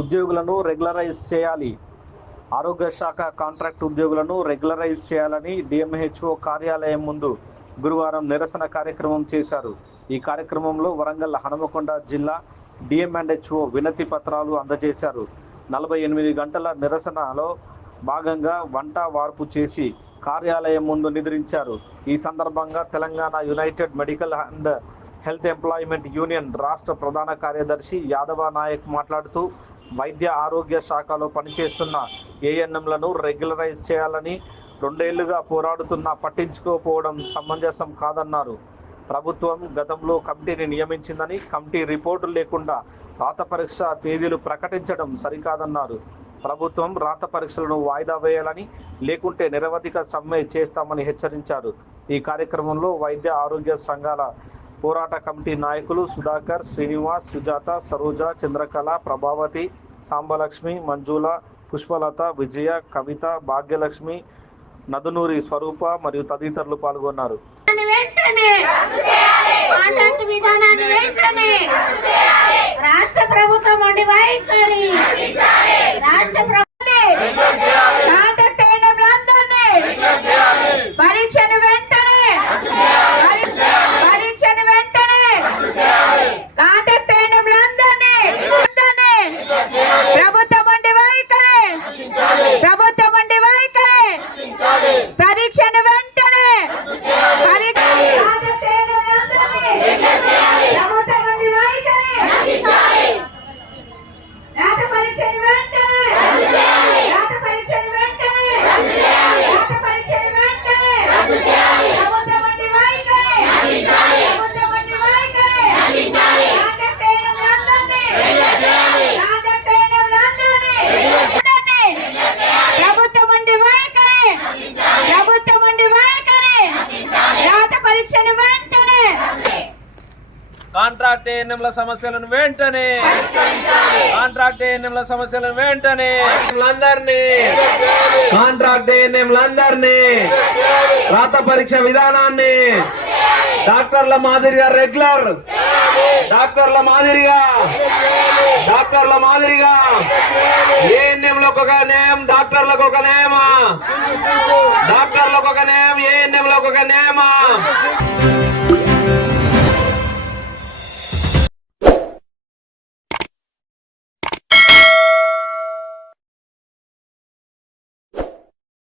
ఉద్యోగులను రెగ్యులరైజ్ చేయాలి. ఆరోగ్య శాఖ కాంట్రాక్ట్ ఉద్యోగులను రెగ్యులరైజ్ చేయాలని డిఎంహెచ్ఓ కార్యాలయం ముందు గురువారం నిరసన కార్యక్రమం చేశారు. ఈ కార్యక్రమంలో వరంగల్ హనుమకొండ జిల్లా డిఎం అండ్ హెచ్ఓ వినతి పత్రాలు అందజేశారు. నలభై ఎనిమిది గంటల నిరసనలో భాగంగా వంట వార్పు చేసి కార్యాలయం ముందు నిద్రించారు. ఈ సందర్భంగా Telangana united medical and health employment union రాష్ట్ర ప్రధాన కార్యదర్శి యాదవ నాయక్ మాట్లాడుతూ వైద్య ఆరోగ్య శాఖలో పనిచేస్తున్న ఏఎన్ఎంలను రెగ్యులరైజ్ చేయాలని రెండేళ్ళుగా పోరాడుతున్నా పట్టించుకోకపోవడం సమంజసం కాదన్నారు. ప్రభుత్వం గతంలో కమిటీని నియమించిందని కమిటీ రిపోర్టు లేకుండా రాత పరీక్ష తేదీలు ప్రకటించడం సరికాదన్నారు. ప్రభుత్వం రాత పరీక్షలను వాయిదా వేయాలని లేకుంటే నిరవధిక సమ్మె చేస్తామని హెచ్చరించారు. ఈ కార్యక్రమంలో వైద్య ఆరోగ్య సంఘాల పోరాట కమిటీ నాయకులు సుధాకర్ శ్రీనివాస్ సుజాత సరోజ చంద్రకళ ప్రభావతి సాంబలక్ష్మి మంజుల పుష్పలత విజయ కవిత భాగ్యలక్ష్మి నదునూరి స్వరూప మరియు తదితరులు పాల్గొన్నారు. రాష్ట్ర ప్రభుత్వం వైఖరి. event. కాంట్రాక్ట్ ఏఎన్ఎంల సమస్యలను వెంటనే కాంట్రాక్ట్ ఏఎన్ఎంల సమస్యలను వెంటనే అందరినీ కాంట్రాక్ట్ ఏఎన్ఎంలందరినీ రాత పరీక్ష విధానాన్ని డాక్టర్ల మాదిరిగా రెగ్యులర్ డాక్టర్ల మాదిరిగా డాక్టర్ల మాదిరిగా ఏఎన్ఎంలకు ఒక నేమ్ డాక్టర్లకు ఒక నేమా. డాక్టర్లకు ఒక నేమ్ ఏఎన్ఎంలకు ఒక నేమా.